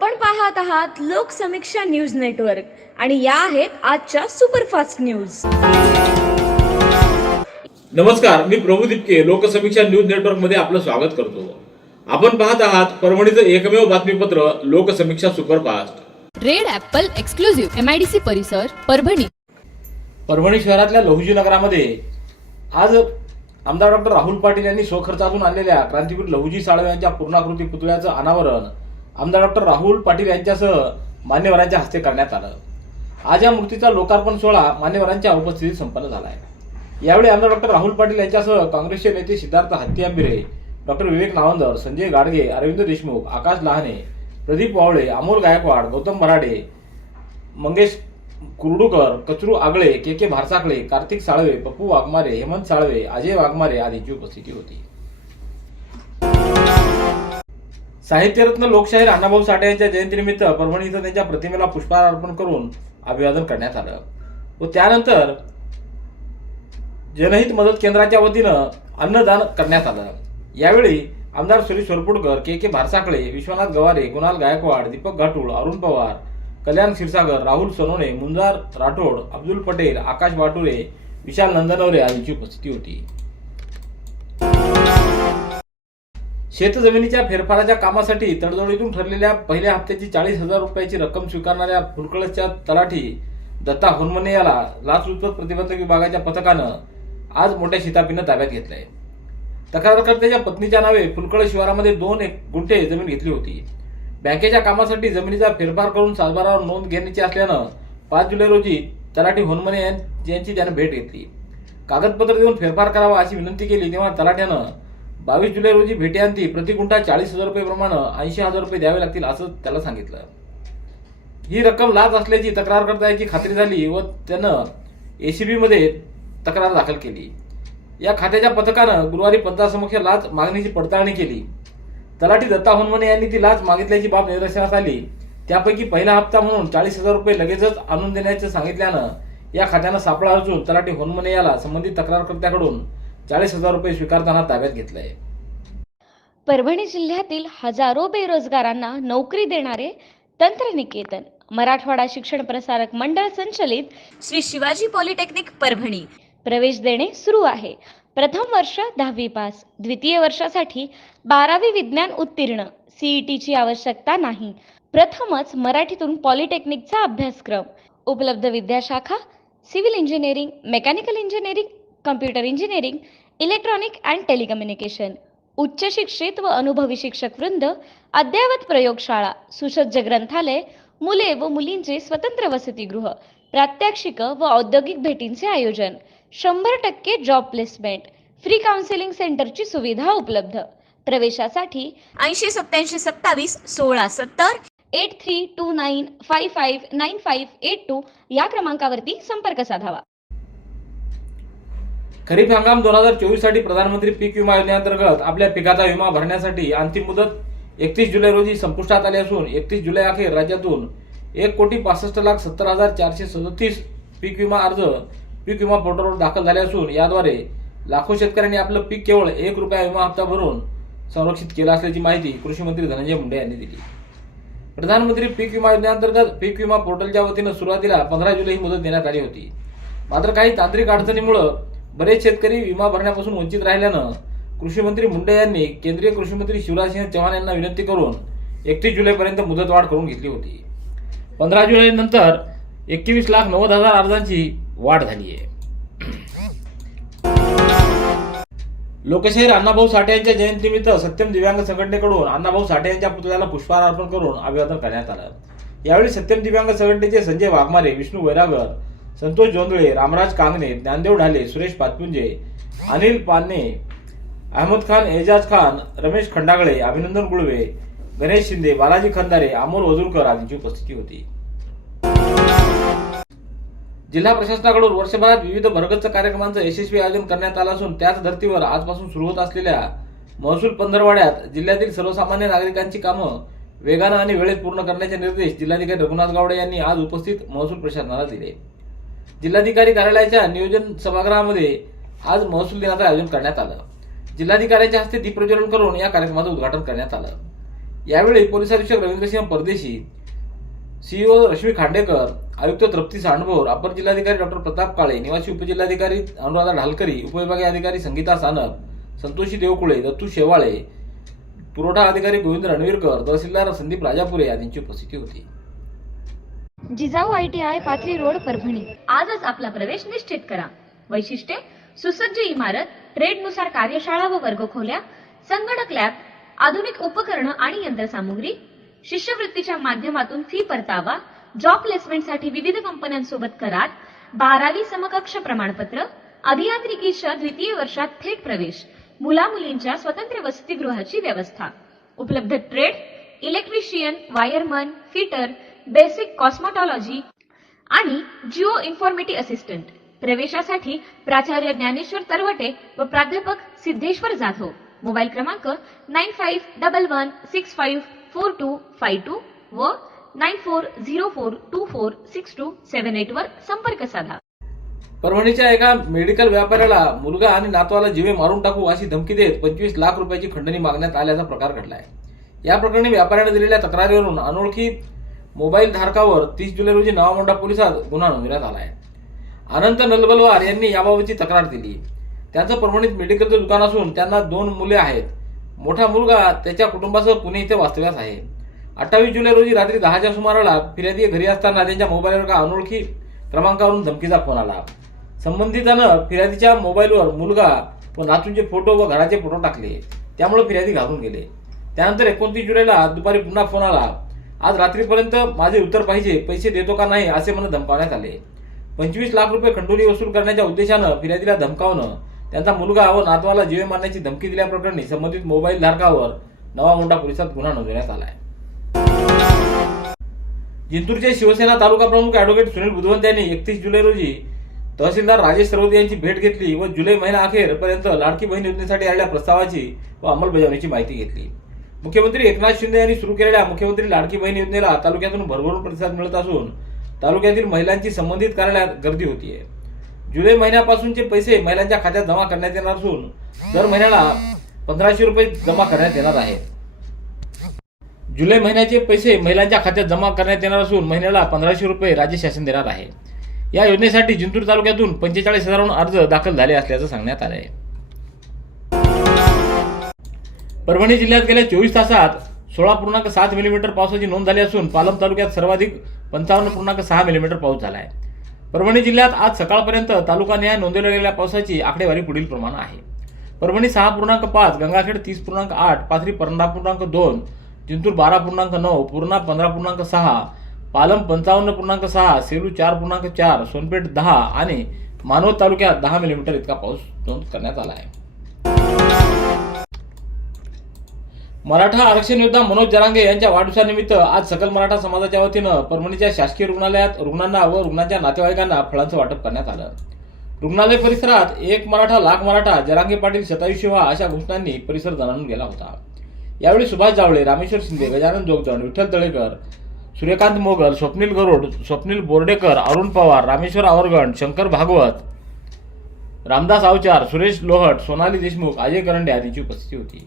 आपण पाहत आहात लोकसमीक्षा न्यूज नेटवर्क आणि या आहेत आजच्या सुपरफास्ट न्यूज. नमस्कार मी प्रभू दिपके लोकसमीक्षा न्यूज नेटवर्कमध्ये आपलं स्वागत करतो. आपण पाहत आहात परभणीचं एकमेव बातमीपत्र Loksamiksha superfast. Red Apple exclusive MIDC परिसर परभणी. परभणी शहरातल्या लहुजी नगरामध्ये आज आमदार डॉक्टर राहुल पाटील यांनी स्वखर्चातून आणलेल्या क्रांतीवीर लहुजी साळवे यांच्या पूर्णाकृती पुतळ्याचं अनावरण. आमदार डॉक्टर राहुल पाटील यांच्यासह मान्यवरांच्या हस्ते करण्यात आलं. आज या मूर्तीचा लोकार्पण सोहळा मान्यवरांच्या उपस्थितीत संपन्न झाला आहे यावेळी आमदार डॉक्टर राहुल पाटील यांच्यासह काँग्रेसचे नेते Siddharth Hattiambire doctor Vivek Navandar Sanjay Gadge Arvind Deshmukh Akash Lahane Pradeep Wavale Amol Gaikwad Gautam Barade Mangesh Kurdukar Kachru Agale K K भारसाकळे Kartik Salve Pappu Waghmare Hemant Salve Ajay Waghmare आदींची उपस्थिती होती. साहित्यरत्न लोकशाहीर अण्णाभाऊ साठे यांच्या जयंतीनिमित्त परभणी इथं त्यांच्या प्रतिमेला पुष्पहार अर्पण करून अभिवादन करण्यात आलं. व त्यानंतर जनहित मदत केंद्राच्या वतीनं अन्नदान करण्यात आलं. यावेळी आमदार सुरेश सोरपुडकर के के भारसाकळे विश्वनाथ गवारे कुणाल गायकवाड दीपक घाटूळ अरुण पवार कल्याण क्षीरसागर राहुल सोनोने मुंजार राठोड अब्दुल पटेल आकाश वाटुरे विशाल नंदनवरे आदींची उपस्थिती होती. शेतजमिनीच्या फेरफाराच्या कामासाठी तडजोडीतून ठरलेल्या पहिल्या हप्त्याची चाळीस हजार रुपयाची रक्कम स्वीकारणाऱ्या फुलकळसच्या तलाठी दत्ता होनमने याला लाचलुचपत प्रतिबंधक विभागाच्या पथकानं आज मोठ्या शितापीनं ताब्यात घेतलंय. तक्रारकर्त्याच्या पत्नीच्या नावे फुलकळ शिवारामध्ये दोन एक गुंठे जमीन घेतली होती. बँकेच्या कामासाठी जमिनीचा फेरफार करून सातबारावर नोंद घेण्याची असल्यानं पाच जुलै रोजी तलाठी होनमने यांची त्यानं भेट घेतली. कागदपत्र देऊन फेरफार करावा अशी विनंती केली तेव्हा तलाठ्यानं बावीस जुलै रोजी भेटीअंती प्रति गुंठा चाळीस हजार रुपये प्रमाणे ऐंशी हजार रुपये द्यावे लागतील असं त्याला सांगितलं. ही रक्कम लाच असल्याची तक्रारकर्त्याची खात्री झाली व त्यानं एसीबीमध्ये तक्रार दाखल केली. या खात्याच्या पथकानं गुरुवारी पंचासमक्ष लाच मागणीची पडताळणी केली. तलाठी दत्ता होनमने यांनी ती लाच मागितल्याची बाब निदर्शनास आली. त्यापैकी पहिला हप्ता म्हणून चाळीस हजार रुपये लगेचच आणून देण्याचं सांगितल्यानं या खात्यानं सापळा अर्जून तलाठी होनमने याला संबंधित तक्रारकर्त्याकडून चाळीस हजार रुपये स्वीकारताना ताब्यात घेतलंय. परभणी जिल्ह्यातील हजारो बेरोजगारांना नोकरी देणारे तंत्रनिकेतन मराठवाडा शिक्षण प्रसारक मंडळ संचलित श्री शिवाजी पॉलिटेक्निक परभणी. प्रवेश देणे सुरू आहे. प्रथम वर्ष दहावी पास द्वितीय वर्षासाठी बारावी विज्ञान उत्तीर्ण सीईटीची आवश्यकता नाही. प्रथमच मराठीतून पॉलिटेक्निकचा अभ्यासक्रम. उपलब्ध विद्याशाखा civil engineering mechanical engineering computer engineering electronic and telecommunication उच्च शिक्षित व अनुभवी शिक्षक वृंद अद्ययावत प्रयोगशाळा सुसज्ज ग्रंथालय मुले व मुलींचे स्वतंत्र वसतिगृह प्रात्यक्षिक व औद्योगिक भेटींचे आयोजन शंभर टक्के जॉब प्लेसमेंट फ्री काउन्सिलिंग सेंटरची सुविधा उपलब्ध. प्रवेशासाठी ऐंशी सत्याऐंशी सत्तावीस सोळा सत्तर eight three two nine five five nine five eight two या क्रमांकावरती संपर्क साधावा. खरीप हंगाम दोन हजार चोवीससाठी प्रधानमंत्री पीक विमा योजनेअंतर्गत आपल्या पिकाचा विमा भरण्यासाठी अंतिम मुदत एकतीस जुलै रोजी संपुष्टात आली असून एकतीस जुलै अखेर राज्यातून एक कोटी पासष्ट लाख सत्तर हजार चारशे सदतीस पीक विमा अर्ज पीक विमा पोर्टलवर दाखल झाले असून याद्वारे लाखो शेतकऱ्यांनी आपलं पीक केवळ एक रुपया विमा हप्ता भरून संरक्षित केला असल्याची माहिती कृषी मंत्री धनंजय मुंडे यांनी दिली. प्रधानमंत्री पीक विमा योजनेअंतर्गत पीक विमा पोर्टलच्या वतीनं सुरुवातीला पंधरा जुलै ही मुदत देण्यात आली होती. मात्र काही तांत्रिक अडचणीमुळं बरेच शेतकरी विमा भरण्यापासून वंचित राहिल्यानं कृषी मंत्री मुंडे यांनी केंद्रीय कृषी मंत्री शिवराजसिंह चव्हाण यांना विनंती करून एकतीस जुलैपर्यंत मुदतवाढ करून घेतली होती. पंधरा जुलै नंतर एकवीस लाख नव्वद हजार अर्जांची वाढ झाली आहे. लोकशाहीर अण्णाभाऊ साठे यांच्या जयंतीनिमित्त सत्यम दिव्यांग संघटनेकडून अण्णाभाऊ साठे यांच्या पुतळ्याला पुष्पहार अर्पण करून अभिवादन करण्यात आलं. यावेळी सत्यम दिव्यांग संघटनेचे संजय वाघमारे विष्णू वैरागर संतोष जोंधळे रामराज कांगणे ज्ञानदेव ढाले सुरेश पाचपुंजे अनिल पाने अहमद खान एजाज खान रमेश खंडागळे अभिनंदन गुळवे गणेश शिंदे बालाजी खंदारे अमोल वजूरकर आदींची उपस्थिती होती. जिल्हा प्रशासनाकडून वर्षभरात विविध भरगच्च कार्यक्रमांचं यशस्वी आयोजन करण्यात आलं असून त्याच धर्तीवर आजपासून सुरू होत असलेल्या महसूल पंधरवाड्यात जिल्ह्यातील सर्वसामान्य नागरिकांची कामं वेगानं आणि वेळेत पूर्ण करण्याचे निर्देश जिल्हाधिकारी रघुनाथ गावडे यांनी आज उपस्थित महसूल प्रशासनाला दिले. जिल्हाधिकारी कार्यालयाच्या नियोजन सभागृहामध्ये आज महसूल दिनाचं आयोजन करण्यात आलं. जिल्हाधिकाऱ्यांच्या हस्ते दीपप्रज्वलन करून या कार्यक्रमाचं उद्घाटन करण्यात आलं. यावेळी पोलीस अधीक्षक रवींद्रसिंह परदेशी सीईओ रश्मी खांडेकर आयुक्त तृप्ती सांडभोर अपर जिल्हाधिकारी डॉक्टर प्रताप काळे निवासी उपजिल्हाधिकारी अनुराधा ढालकरी उपविभागीय अधिकारी संगीता सानप संतोषी देवकुळे दत्तू शेवाळे पुरवठा अधिकारी गोविंद रणवीरकर तहसीलदार संदीप राजापुरे आदींची उपस्थिती होती. Jijau I T I Pathri road Parbhani. आजच आपला प्रवेश निश्चित करा. वैशिष्ट्ये सुसज्ज इमारत ट्रेडनुसार कार्यशाळा व वर्गखोल्या संगणक लॅब आधुनिक उपकरणं आणि यंत्रसामुग्री शिष्यवृत्तीच्या माध्यमातून फी परतावा जॉब प्लेसमेंटसाठी विविध कंपन्यांसोबत करार बारावी समकक्ष प्रमाणपत्र अभियांत्रिकीच्या द्वितीय वर्षात थेट प्रवेश मुला मुलींच्या स्वतंत्र वसतिगृहाची व्यवस्था उपलब्ध trade electrician wireman fitter basic cosmetology आणि जिओ इन्फॉर्मेटी असिस्टंट प्रवेशासाठी प्राचार्य ज्ञानेश्वर तरवटे व प्राध्यापक सिद्धेश्वर जाधव. मोबाईल क्रमांक nine five double one six five four two five two व nine four zero four two four six two seven eight वर संपर्क साधा. परभणीच्या एका मेडिकल व्यापाऱ्याला मुलगा आणि नातवाला जीवे मारून टाकू अशी धमकी देत पंचवीस लाख रुपयाची खंडणी मागण्यात आल्याचा प्रकार घडलाय. या प्रकरणी व्यापाऱ्याने दिलेल्या तक्रारीवरून अनोळखी मोबाईल धारकावर तीस जुलै रोजी नवामोंडा पोलिसात गुन्हा नोंदवण्यात आला आहे. अनंत नलबलवार यांनी याबाबतची तक्रार दिली. त्यांचं परभणीत मेडिकलचं दुकान असून त्यांना दोन मुले आहेत. मोठा मुलगा त्याच्या कुटुंबासह पुणे इथे वास्तव्यास आहे. अठ्ठावीस जुलै रोजी रात्री दहाच्या सुमाराला फिर्यादी घरी असताना त्यांच्या मोबाईलवर का अनोळखी क्रमांकावरून धमकीचा फोन आला. संबंधितानं फिर्यादीच्या मोबाईलवर मुलगा व नातूंचे फोटो व घराचे फोटो टाकले. त्यामुळे फिर्यादी घाबरून गेले. त्यानंतर एकोणतीस जुलैला दुपारी पुन्हा फोन आला. आज रात्रीपर्यंत माझे उत्तर पाहिजे पैसे देतो का नाही असे म्हणत धमकावण्यात आले. पंचवीस लाख रुपये खंडोली वसूल करण्याच्या उद्देशानं फिर्यादीला धमकावणं त्यांचा मुलगा व नातवाला जीवे मारण्याची धमकी दिल्याप्रकरणी संबंधित मोबाईल धारकावर नवा मुंडा पोलिसात गुन्हा नोंदवण्यात आला आहे जिंतूरचे शिवसेना तालुका प्रमुख अॅडव्होकेट सुनील बुधवंत यांनी एकतीस जुलै रोजी तहसीलदार राजेश सरवदे यांची भेट घेतली व जुलै महिना अखेरपर्यंत लाडकी बहीण योजनेसाठी आलेल्या प्रस्तावाची व अंमलबजावणीची माहिती घेतली. मुख्यमंत्री एकनाथ शिंदे यांनी सुरू केलेल्या मुख्यमंत्री लाडकी बहीण योजनेला तालुक्यातून भरभरून प्रतिसाद मिळत असून तालुक्यातील महिलांची संबंधित कार्यालयात गर्दी होतीये. जुलै महिन्यापासूनचे पैसे महिलांच्या खात्यात जमा करण्यात येणार असून दर महिन्याला पंधराशे रुपये जमा करण्यात येणार आहेत. जुलै महिन्याचे पैसे महिलांच्या खात्यात जमा करण्यात येणार असून महिन्याला पंधराशे रुपये राज्य शासन देणार आहे. या योजनेसाठी जिंतूर तालुक्यातून पंचेचाळीस हजारहून अर्ज दाखल झाले असल्याचं सांगण्यात आलं आहे परभणी जिल्ह्यात गेल्या चोवीस तासात सोळा पूर्णांक सात मिलीमीटर पावसाची नोंद झाली असून पालम तालुक्यात सर्वाधिक पंचावन्न पूर्णांक सहा मिलीमीटर पाऊस झाला आहे परभणी जिल्ह्यात आज सकाळपर्यंत तालुकानिहाय नोंदवल्या गेलेल्या पावसाची आकडेवारी पुढील प्रमाणे आहे. परभणी सहा पूर्णांक पाच गंगाखेड तीस पूर्णांक आठ पाथरी पंधरा पूर्णांक दोन जिंतूर बारा पूर्णांक नऊ पूर्णा पंधरा पूर्णांक सहा पालम पंचावन्न पूर्णांक सहा सेलू चार पूर्णांक चार सोनपेठ दहा आणि मानवत तालुक्यात दहा मिलीमीटर इतका पाऊस नोंद करण्यात आला आहे. मराठा आरक्षण योद्धा मनोज जरांगे यांच्या वाढदिवसानिमित्त आज सकल मराठा समाजाच्या वतीनं परभणीच्या शासकीय रुग्णालयात रुग्णांना व रुग्णांच्या नातेवाईकांना फळांचं वाटप करण्यात आलं. रुग्णालय परिसरात एक मराठा लाख मराठा जरांगे पाटील शतायुष्य व्हा अशा घोषणांनी परिसर दणाणून गेला होता. यावेळी सुभाष जावळे रामेश्वर शिंदे गजानन जोगदंड विठ्ठल तळेकर सूर्यकांत मोगल स्वप्नील गरुड स्वप्नील बोर्डेकर अरुण पवार रामेश्वर आवरगण शंकर भागवत रामदास आवचार सुरेश लोहट सोनाली देशमुख अजय करंडे आदींची उपस्थिती होती.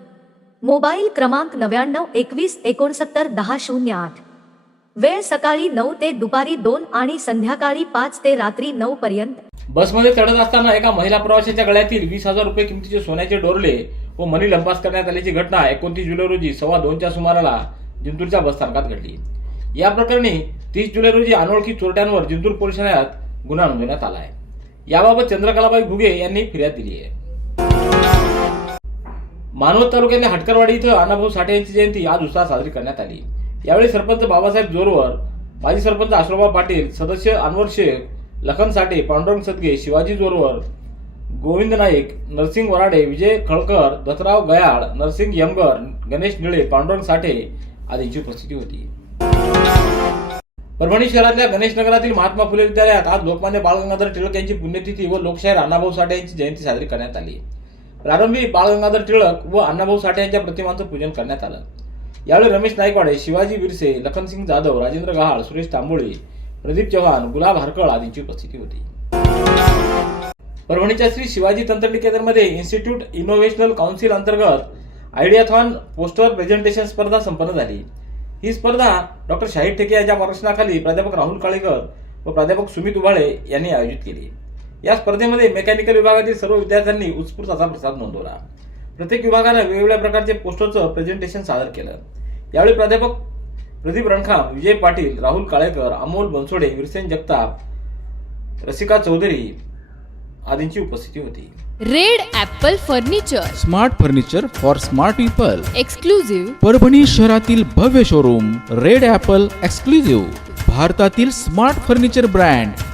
मोबाईल क्रमांक नव्याण्णव एकवीस एकोणसत्तर दहा शून्य आठ. वेळ सकाळी नऊ ते दुपारी दोन आणि संध्याकाळी पाच ते रात्री नऊ पर्यंत. बसमध्ये चढत असताना एका महिला प्रवाशाच्या गळ्यातील वीस हजार रुपये किमतीचे सोन्याचे डोरले व मनी लंपास करण्यात आल्याची घटना एकोणतीस जुलै रोजी सव्वा दोनच्या सुमाराला जिंतूरच्या बसस्थानकात घडली. या प्रकरणी तीस जुलै रोजी अनोळखी चोरट्यांवर जिंतूर पोलीस ठाण्यात गुन्हा नोंदवण्यात आला आहे याबाबत चंद्रकलाबाई घुगे यांनी फिर्याद दिली आहे. मानवत तालुक्यातल्या हटकरवाडी इथं अण्णाभाऊ साठे यांची जयंती आज उत्साहात साजरी करण्यात आली. यावेळी सरपंच बाबासाहेब जोरवर माजी सरपंच आश्रोबा पाटील सदस्य अनवर शेख लखन साठे पांडुरंग सदगे शिवाजी जोरवर गोविंद नाईक नरसिंग वराडे विजय खळकर दत्तराव गयाळ नरसिंग यमगर गणेश निळे पांडुरंग साठे आदींची उपस्थिती होती. परभणी शहरातल्या गणेश नगरातील महात्मा फुले विद्यालयात आज लोकमान्य बाळ गंगाधर टिळक यांची पुण्यतिथी व लोकशाहीर अण्णाभाऊ साठे यांची जयंती साजरी करण्यात आली. प्रारंभी बाळ गंगाधर टिळक व अण्णाभाऊ साठे यांच्या प्रतिमांचं पूजन करण्यात आलं. यावेळी रमेश नाईकवाडे शिवाजी विरसे लखनसिंग जाधव राजेंद्र गहाळ सुरेश तांबोळे प्रदीप चव्हाण गुलाब हरकळ आदींची उपस्थिती होती. परभणीच्या श्री शिवाजी तंत्रनिकेतनमध्ये इन्स्टिट्यूट इनोव्हेशनल काउन्सिल अंतर्गत आयडियाथॉन पोस्टर प्रेझेंटेशन स्पर्धा संपन्न झाली. ही स्पर्धा डॉक्टर शाहिद ठेके यांच्या मार्गदर्शनाखाली प्राध्यापक राहुल काळेकर व प्राध्यापक सुमित उभाळे यांनी आयोजित केली. या स्पर्धेमध्ये मेकॅनिकल विभागातील सर्व विद्यार्थ्यांनी उत्स्फूर्त असा प्रतिसाद नोंदवला. प्रत्येक विभागानं वेगवेगळ्या प्रकारचे पोस्टरचं प्रेझेंटेशन सादर केलं. यावेळी प्राध्यापक प्रदीप रणखाम विजय पाटील राहुल काळेकर अमोल बनसोडे विरसेन जगताप रसिका चौधरी आदींची उपस्थिती होती. Red apple furniture. Smart furniture for smart people. Exclusive Parbhani शहरातील भव्य शोरूम रेड ॲपल एक्सक्लुझिव्ह भारतातील smart furniture brand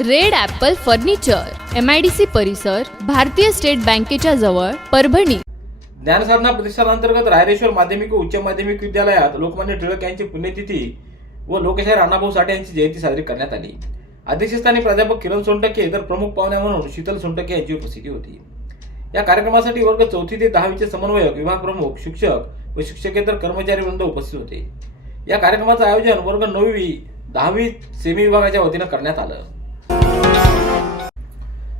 Red Apple furniture M I D C परिसर भारतीय स्टेट बँकेच्या जवळ परभणी. ज्ञानसाधना प्रतिष्ठानांतर्गत रायरेश्वर माध्यमिक व उच्च माध्यमिक विद्यालयात लोकमान्य टिळक यांची पुण्यतिथी व लोकशाहीर अण्णाभाऊ साठे यांची जयंती साजरी करण्यात आली. अध्यक्षस्थानी प्राध्यापक किरण सोनटके तर प्रमुख पाहुण्या म्हणून शीतल सोनटके यांची उपस्थिती होती. या कार्यक्रमासाठी वर्ग चौथी ते दहावीचे समन्वयक विभाग प्रमुख शिक्षक व शिक्षकेतर कर्मचारी वृंद उपस्थित होते. या कार्यक्रमाचं आयोजन वर्ग नववी दहावी सेमी विभागाच्या वतीनं करण्यात आलं.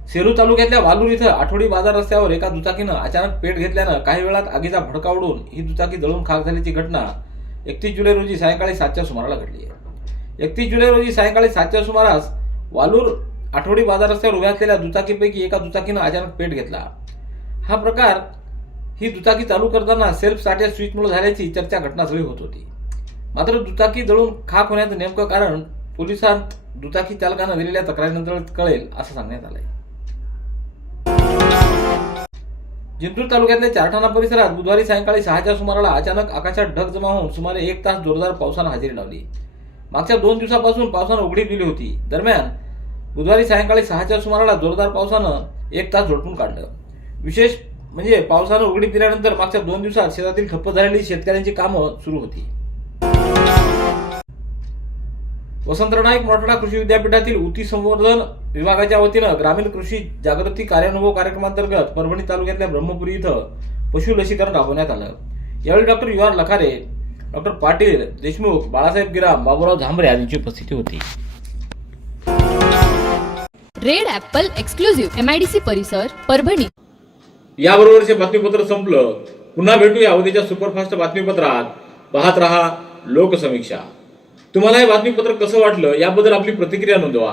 सेलू तालुक्यातल्या वालूर इथं आठवडी बाजार रस्त्यावर एका दुचाकीनं अचानक पेट घेतल्यानं काही वेळात आगीचा भडका उडून ही दुचाकी जळून खाक झाल्याची घटना एकतीस जुलै रोजी सायंकाळी सातच्या सुमाराला घडली आहे. एकतीस जुलै रोजी सायंकाळी सातच्या सुमारास वालूर आठवडी बाजार रस्त्यावर उभ्या असलेल्या दुचाकीपैकी एका दुचाकीनं अचानक पेट घेतला. हा प्रकार ही दुचाकी चालू करताना सेल्फ स्टार्टर स्विचमुळे झाल्याची चर्चा घटनास्थळी होत होती. मात्र दुचाकी जळून खाक होण्याचं नेमकं कारण पोलिसांत दुचाकी चालकानं दिलेल्या तक्रारीनंतर कळेल असं सांगण्यात आलं आहे जिंतूर तालुक्यातल्या चारठाणा परिसरात बुधवारी सायंकाळी सहाच्या सुमाराला अचानक आकाशात ढग जमा होऊन सुमारे एक तास जोरदार पावसानं हजेरी लावली. मागच्या दोन दिवसापासून पावसानं उघडीप दिली होती. दरम्यान बुधवारी सायंकाळी सहाच्या सुमाराला जोरदार पावसानं एक तास झोडपून काढलं. विशेष म्हणजे पावसानं उघडीप दिल्यानंतर मागच्या दोन दिवसात शेतातील ठप्प झालेली शेतकऱ्यांची कामं सुरू होती. वसंत नाईक मराठवाडा कृषी विद्यापीठातील ऊती संवर्धन विभागाच्या वतीनं ग्रामीण कृषी जागृती कार्यानुभव कार्यक्रमांतर्गत परभणी तालुक्यातल्या ब्रह्मपुरी इथं पशु लसीकरण राबवण्यात आलं. यावेळी doctor U R Lakhare doctor Patil Deshmukh Balasaheb Giram Baburao Zambare आदींची उपस्थिती होती. Red Apple exclusive M I D C Parbhani Parbhani. याबरोबरचे बातमीपत्र संपलं. पुन्हा भेटूया उद्याच्या सुपरफास्ट बातमीपत्रात. पाहत रहा लोकसमीक्षा. तुम्हाला हे बातमीपत्र कसं वाटलं याबद्दल आपली प्रतिक्रिया नोंदवा.